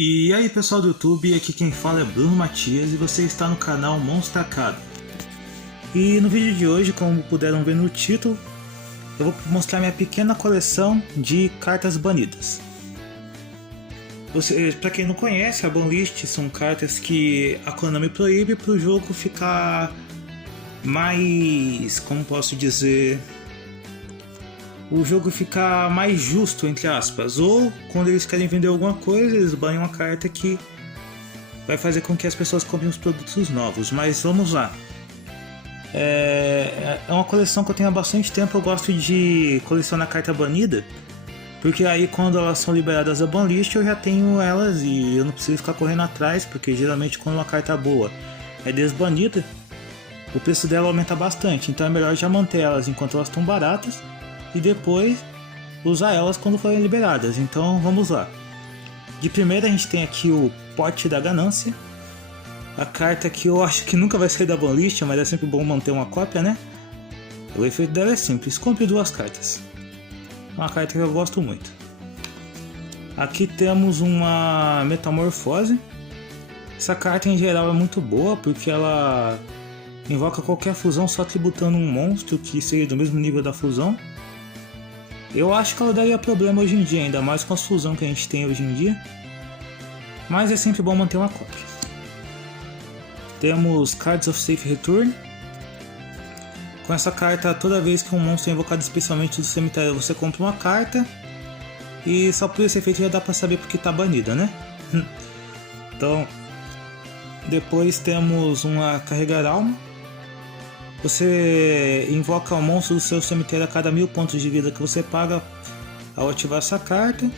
E aí pessoal do YouTube, aqui quem fala é Bruno Matias e você está no canal Monster Academy. E no vídeo de hoje, como puderam ver no título, eu vou mostrar minha pequena coleção de cartas banidas. Para quem não conhece, a banlist são cartas que a Konami proíbe para o jogo ficar mais, como posso dizer, o jogo ficar mais justo, entre aspas, ou quando eles querem vender alguma coisa, eles banem uma carta que vai fazer com que as pessoas comprem os produtos novos. Mas vamos lá. É uma coleção que eu tenho há bastante tempo. Eu gosto de colecionar carta banida, porque aí quando elas são liberadas da banlist eu já tenho elas e eu não preciso ficar correndo atrás, porque geralmente quando uma carta boa é desbanida, o preço dela aumenta bastante. Então é melhor já manter elas enquanto elas estão baratas e depois usar elas quando forem liberadas. Então vamos lá. De primeira a gente tem aqui o Pote da Ganância, a carta que eu acho que nunca vai sair da banlist, mas é sempre bom manter uma cópia, né? O efeito dela é simples: compre duas cartas. Uma carta que eu gosto muito. Aqui temos uma Metamorfose. Essa carta em geral é muito boa porque ela invoca qualquer fusão só tributando um monstro que seja do mesmo nível da fusão. Eu acho que ela daria problema hoje em dia, ainda mais com a fusão que a gente tem hoje em dia. Mas é sempre bom manter uma cópia. Temos Cards of Safe Return. Com essa carta, toda vez que um monstro é invocado especialmente do cemitério, você compra uma carta. E só por esse efeito já dá pra saber porque tá banida, né? Então, depois temos uma Carregar Alma. Você invoca o monstro do seu cemitério a cada 1000 pontos de vida que você paga ao ativar essa carta.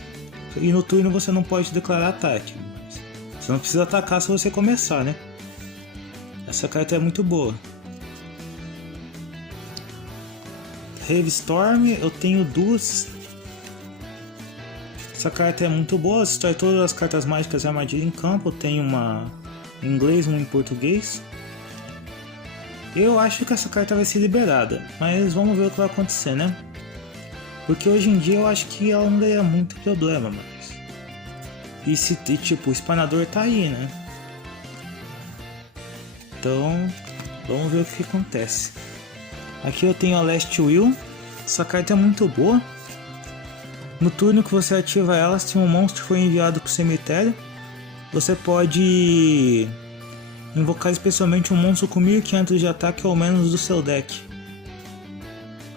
E no turno você não pode declarar ataque. Você não precisa atacar se você começar, né? Essa carta é muito boa. Ravestorm, eu tenho duas. Essa carta é muito boa. Você destrói todas as cartas mágicas e armadilha em campo. Eu tenho uma em inglês e uma em português. Eu acho que essa carta vai ser liberada, mas vamos ver o que vai acontecer, né? Porque hoje em dia eu acho que ela não daria muito problema, mas... E tipo, o espanador tá aí, né? Então, vamos ver o que acontece. Aqui eu tenho a Last Will. Essa carta é muito boa. No turno que você ativa ela, se um monstro foi enviado para o cemitério, você pode invocar especialmente um monstro com 1500 de ataque ou menos do seu deck.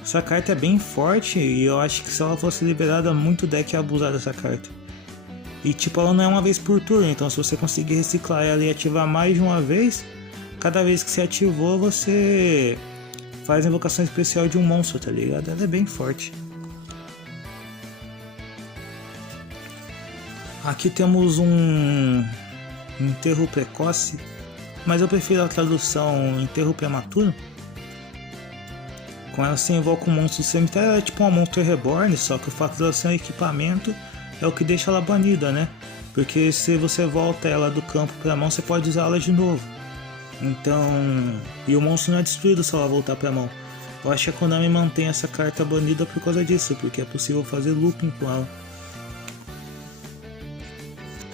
Essa carta é bem forte e eu acho que se ela fosse liberada, muito deck ia abusar dessa carta. E tipo, ela não é uma vez por turno, então se você conseguir reciclar ela e ativar mais de uma vez, cada vez que você ativou, você faz a invocação especial de um monstro, tá ligado? Ela é bem forte. Aqui temos um Enterro Precoce, mas eu prefiro a tradução Enterro Prematuro. Com ela você invoca um monstro do cemitério, é tipo uma Monster Reborn, só que o fato dela ser um equipamento é o que deixa ela banida, né? Porque se você volta ela do campo pra mão, você pode usar ela de novo. Então, e o monstro não é destruído se ela voltar pra mão. Eu acho que a Konami mantém essa carta banida por causa disso, porque é possível fazer looping com ela.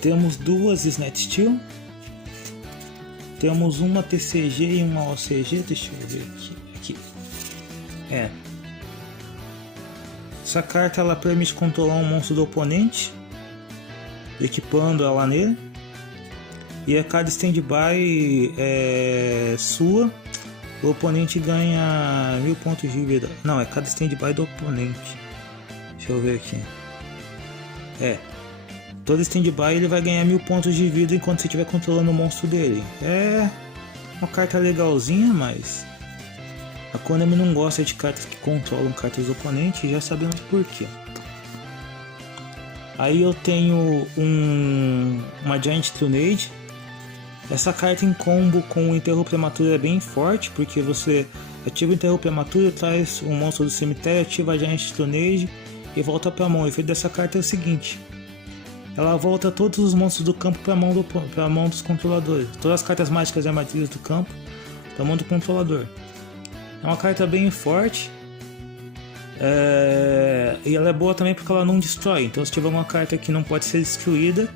Temos duas Snap Steel. Temos uma TCG e uma OCG. Deixa eu ver aqui. Essa carta ela permite controlar um monstro do oponente, equipando ela nele. E a cada stand-by sua, o oponente ganha 1000 pontos de vida. Não, é cada stand-by do oponente. Deixa eu ver aqui. Todo stand-by ele vai ganhar 1000 pontos de vida enquanto você estiver controlando o monstro dele. É uma carta legalzinha, mas a Konami não gosta de cartas que controlam cartas do oponente, e já sabemos por quê. Aí eu tenho uma Giant Trunade. Essa carta em combo com o Enterro Prematuro é bem forte, porque você ativa o Enterro Prematuro, traz um monstro do cemitério, ativa a Giant Trunade e volta para a mão. O efeito dessa carta é o seguinte: ela volta todos os monstros do campo para a mão dos controladores. Todas as cartas mágicas e armadilhas do campo para a mão do controlador. É uma carta bem forte. E ela é boa também porque ela não destrói. Então se tiver uma carta que não pode ser destruída,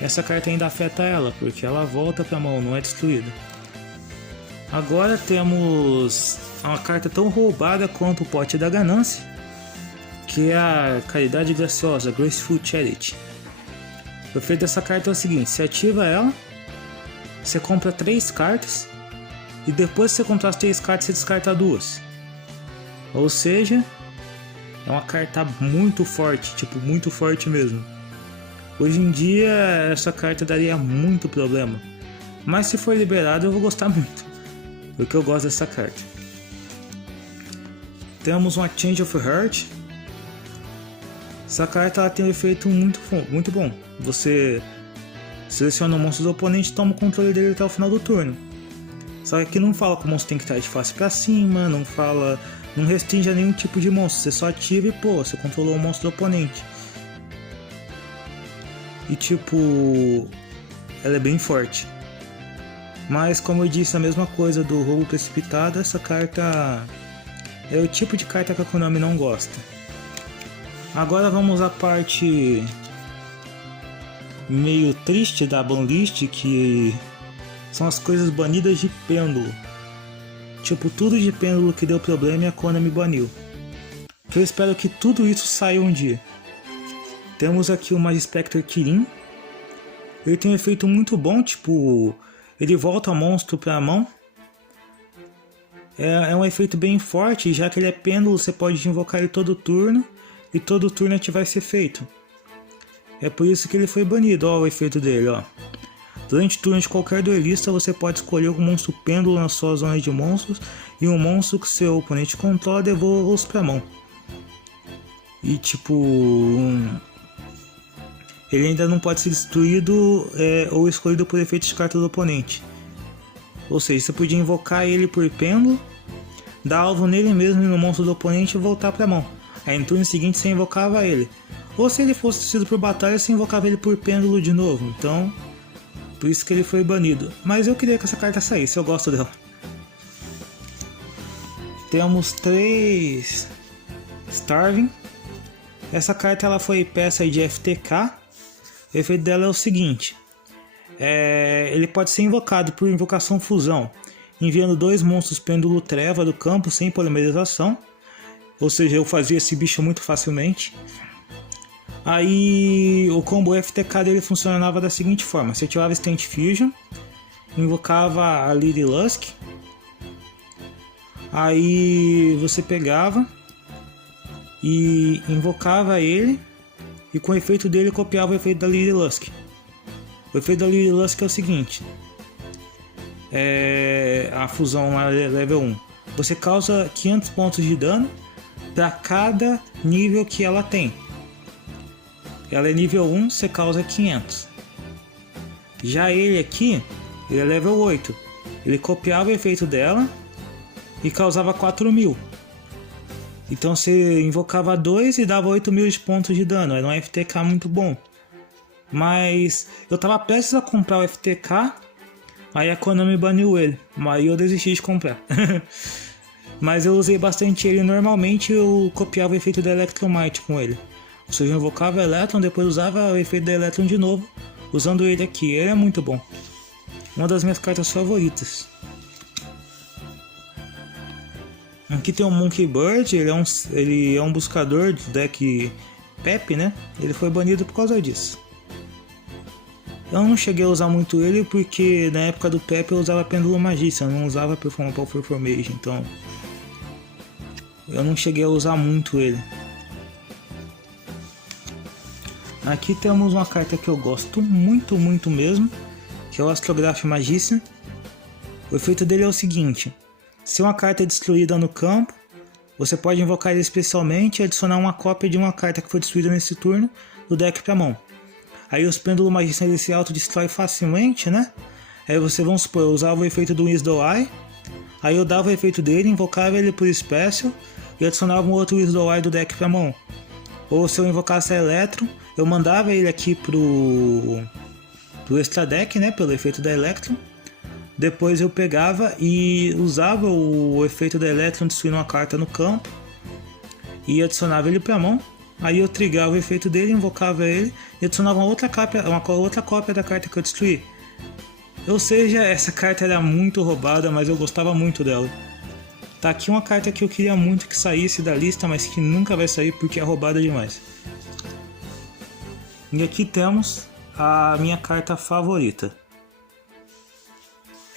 essa carta ainda afeta ela, porque ela volta pra mão, não é destruída. Agora temos uma carta tão roubada quanto o Pote da Ganância, que é a Caridade Graciosa, Graceful Charity. O efeito dessa carta é o seguinte: você ativa ela, você compra 3 cartas, e depois que você comprar as 3 cartas, você descarta 2. Ou seja, é uma carta muito forte, tipo, muito forte mesmo. Hoje em dia, essa carta daria muito problema, mas se for liberada eu vou gostar muito, porque eu gosto dessa carta. Temos uma Change of Heart. Essa carta ela tem um efeito muito bom. Você seleciona o monstro do oponente e toma o controle dele até o final do turno. Só que aqui não fala que o monstro tem que estar de face pra cima, não restringe a nenhum tipo de monstro. Você só ativa e você controlou o monstro do oponente. E tipo, ela é bem forte. Mas como eu disse, a mesma coisa do roubo precipitado, essa carta é o tipo de carta que a Konami não gosta. Agora vamos à parte meio triste da banlist, que são as coisas banidas de pêndulo. Tipo, tudo de pêndulo que deu problema e a Konami baniu. Eu espero que tudo isso saia um dia. Temos aqui o Magispector Kirin. Ele tem um efeito muito bom, tipo, ele volta o monstro pra mão. É um efeito bem forte, já que ele é pêndulo, você pode invocar ele todo turno, e todo turno ativar esse efeito. É por isso que ele foi banido. Ó o efeito dele, ó. Durante o turno de qualquer duelista, você pode escolher um monstro pêndulo na sua zona de monstros, e um monstro que seu oponente controla devolva-os pra mão. E tipo, ele ainda não pode ser destruído ou escolhido por efeito de carta do oponente. Ou seja, você podia invocar ele por pêndulo, dar alvo nele mesmo e no monstro do oponente e voltar pra mão. Aí no turno seguinte você invocava ele. Ou se ele fosse destruído por batalha, você invocava ele por pêndulo de novo. Então, por isso que ele foi banido. Mas eu queria que essa carta saísse, eu gosto dela. Temos 3 Starving. Essa carta ela foi peça de FTK. O efeito dela é o seguinte: ele pode ser invocado por invocação fusão, enviando 2 monstros pêndulo treva do campo sem polimerização. Ou seja, eu fazia esse bicho muito facilmente. Aí o combo FTK dele funcionava da seguinte forma: você ativava Instant Fusion, invocava a Lady Lusk, aí você pegava e invocava ele, e com o efeito dele copiava o efeito da Lady Lusk. O efeito da Lady Lusk é o seguinte: a fusão lá level 1. Você causa 500 pontos de dano para cada nível que ela tem. Ela é nível 1, você causa 500. Já ele aqui, ele é level 8. Ele copiava o efeito dela e causava 4.000. Então você invocava 2 e dava 8.000 de pontos de dano. Era um FTK muito bom. Mas eu tava prestes a comprar o FTK, aí a Konami baniu ele. Aí eu desisti de comprar. Mas eu usei bastante ele. Normalmente eu copiava o efeito da Electromite com ele. Ou seja, eu invocava o Electron, depois usava o efeito da Electron de novo, usando ele aqui. Ele é muito bom. Uma das minhas cartas favoritas. Aqui tem o Monkey Bird. Ele é um buscador do deck Pepe, né? Ele foi banido por causa disso. Eu não cheguei a usar muito ele porque na época do Pepe eu usava Pêndulo Magícia, eu não usava Performation, então eu não cheguei a usar muito ele. Aqui temos uma carta que eu gosto muito mesmo, que é o Astrograph Magician. O efeito dele é o seguinte: se uma carta é destruída no campo, você pode invocar ele especialmente e adicionar uma cópia de uma carta que foi destruída nesse turno do deck para mão. Aí os Pêndulo Magician ele se autodestrói facilmente, né? Aí você, vamos supor, eu usava o efeito do Wisdom Eye, aí eu dava o efeito dele, invocava ele por Special e adicionava um outro Wisdom Eye do deck para mão. Ou se eu invocasse a Electron, eu mandava ele aqui pro extra deck, né, pelo efeito da Electron. Depois eu pegava e usava o efeito da Electron destruindo uma carta no campo e adicionava ele pra mão. Aí eu trigava o efeito dele, invocava ele e adicionava uma outra cópia da carta que eu destruí. Ou seja, essa carta era muito roubada, mas eu gostava muito dela. Tá aqui uma carta que eu queria muito que saísse da lista, mas que nunca vai sair porque é roubada demais. E aqui temos a minha carta favorita.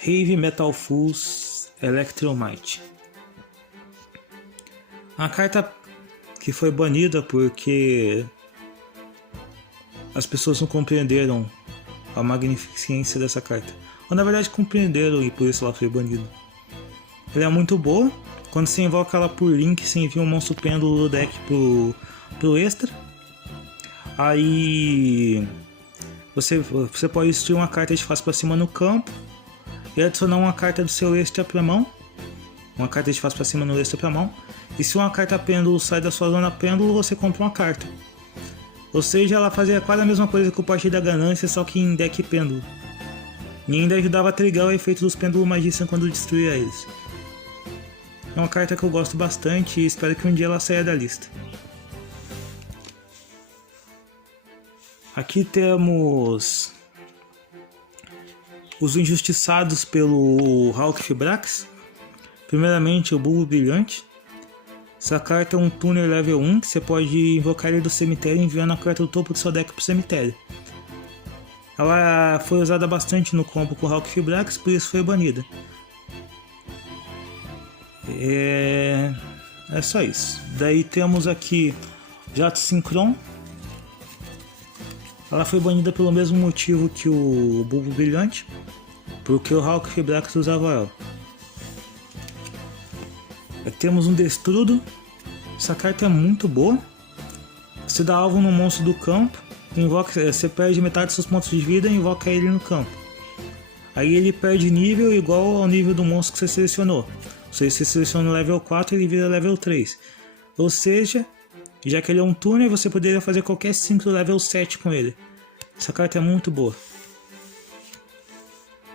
Heavy Metal Fools Electromite. Uma carta que foi banida porque as pessoas não compreenderam a magnificência dessa carta. Ou na verdade compreenderam e por isso ela foi banida. Ela é muito boa. Quando você invoca ela por link, você envia um monstro pêndulo do deck pro extra. Aí você pode destruir uma carta de face para cima no campo e adicionar uma carta do seu extra para mão. Uma carta de face para cima no extra para mão. E se uma carta pêndulo sai da sua zona pêndulo, você compra uma carta. Ou seja, ela fazia quase a mesma coisa que o Partido da Ganância, só que em deck pêndulo. E ainda ajudava a trigar o efeito dos pêndulos Magician quando destruía eles. É uma carta que eu gosto bastante e espero que um dia ela saia da lista. Aqui temos os injustiçados pelo Hulk Fibrax. Primeiramente o Bulbo Brilhante. Essa carta é um tuner level 1 que você pode invocar ele do cemitério enviando a carta do topo do seu deck pro cemitério. Ela foi usada bastante no combo com o Hulk Fibrax, por isso foi banida. É só isso. Daí temos aqui Jato Synchron. Ela foi banida pelo mesmo motivo que o Bulbo Brilhante, porque o Hulk Fibrax usava ela. Aqui temos um Destrudo. Essa carta é muito boa. Você dá alvo no monstro do campo, você perde metade dos seus pontos de vida e invoca ele no campo. Aí ele perde nível igual ao nível do monstro que você selecionou. Se você seleciona o level 4, ele vira level 3. Ou seja, já que ele é um tuner, você poderia fazer qualquer sync do level 7 com ele. Essa carta é muito boa.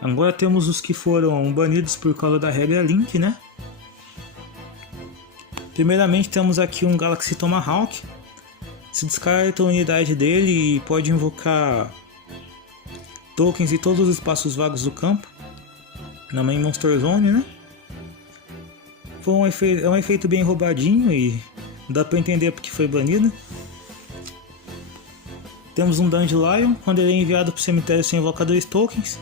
Agora temos os que foram banidos por causa da regra Link, né? Primeiramente temos aqui um Galaxy Tomahawk. Se descarta a unidade dele e pode invocar tokens em todos os espaços vagos do campo. Na Main Monster Zone, né? É um efeito bem roubadinho e dá pra entender porque foi banido. Temos um Dandelion. Quando ele é enviado pro cemitério, você invoca 2 tokens.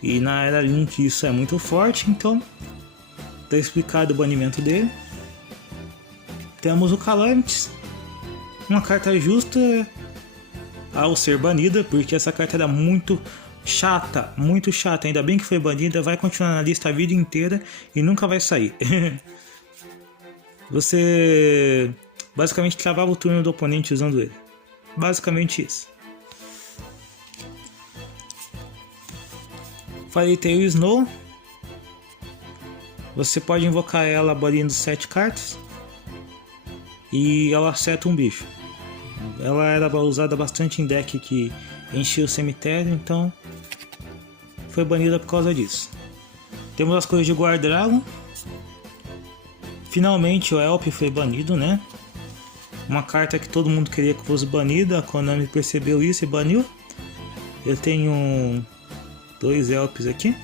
E na era Link isso é muito forte, então tá explicado o banimento dele. Temos o Calamities. Uma carta justa ao ser banida, porque essa carta era muito chata, muito chata. Ainda bem que foi banida, vai continuar na lista a vida inteira e nunca vai sair. Você basicamente travava o turno do oponente usando ele. Basicamente isso. Fairy Tail Snow. Você pode invocar ela banindo 7 cartas e ela acerta um bicho. Ela era usada bastante em deck que enchia o cemitério, então foi banida por causa disso. Temos as coisas de Guard Dragon. Finalmente o Elp foi banido, né? Uma carta que todo mundo queria que fosse banida, a Konami percebeu isso e baniu. Eu tenho 2 Elps aqui.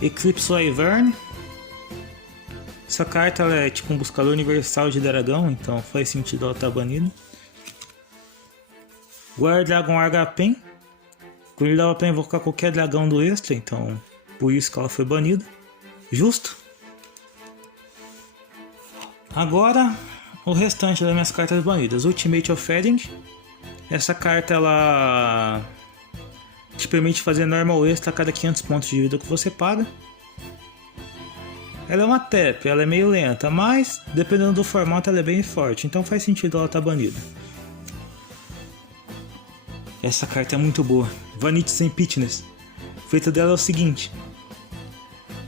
Eclipse Wyvern. Essa carta ela é tipo um buscador universal de dragão, então faz sentido ela estar banida. Guard Dragon Argapen. Ele dava para invocar qualquer dragão do extra, então por isso que ela foi banida. Justo. Agora o restante das minhas cartas banidas. Ultimate Offering. Essa carta ela te permite fazer normal extra a cada 500 pontos de vida que você paga. Ela é uma tap, ela é meio lenta, mas dependendo do formato ela é bem forte, então faz sentido ela estar banida. Essa carta é muito boa. Vanity Sem Pitness. O feito dela é o seguinte: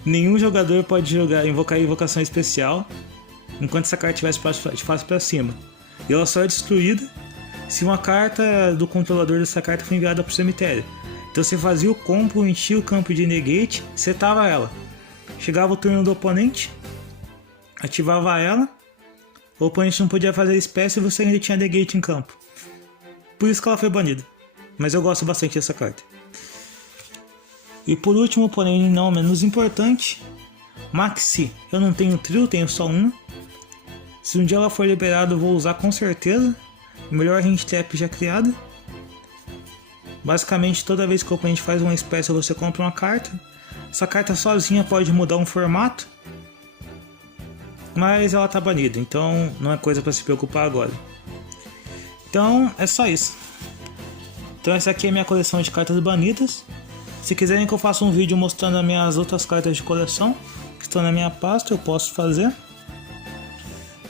nenhum jogador pode invocar invocação especial enquanto essa carta estiver de face para cima. E ela só é destruída se uma carta do controlador dessa carta foi enviada para o cemitério. Então você fazia o combo, enchia o campo de negate, setava ela. Chegava o turno do oponente, ativava ela, O oponente não podia fazer espécie e você ainda tinha The Gate em campo. Por isso que ela foi banida. Mas eu gosto bastante dessa carta. E por último, porém não menos importante, Maxi. Eu não tenho trio, tenho só uma. Se um dia ela for liberada eu vou usar com certeza. Melhor hand trap já criada. Basicamente toda vez que o oponente faz uma espécie você compra uma carta. Essa carta sozinha pode mudar um formato. Mas ela tá banida, então não é coisa para se preocupar agora. Então é só isso. Então essa aqui é a minha coleção de cartas banidas. Se quiserem que eu faça um vídeo mostrando as minhas outras cartas de coleção que estão na minha pasta, eu posso fazer.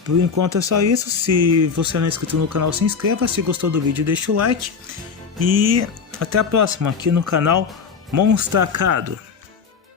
Por enquanto é só isso. Se você não é inscrito no canal, se inscreva. Se gostou do vídeo, deixa o like. E até a próxima aqui no canal Monstracado.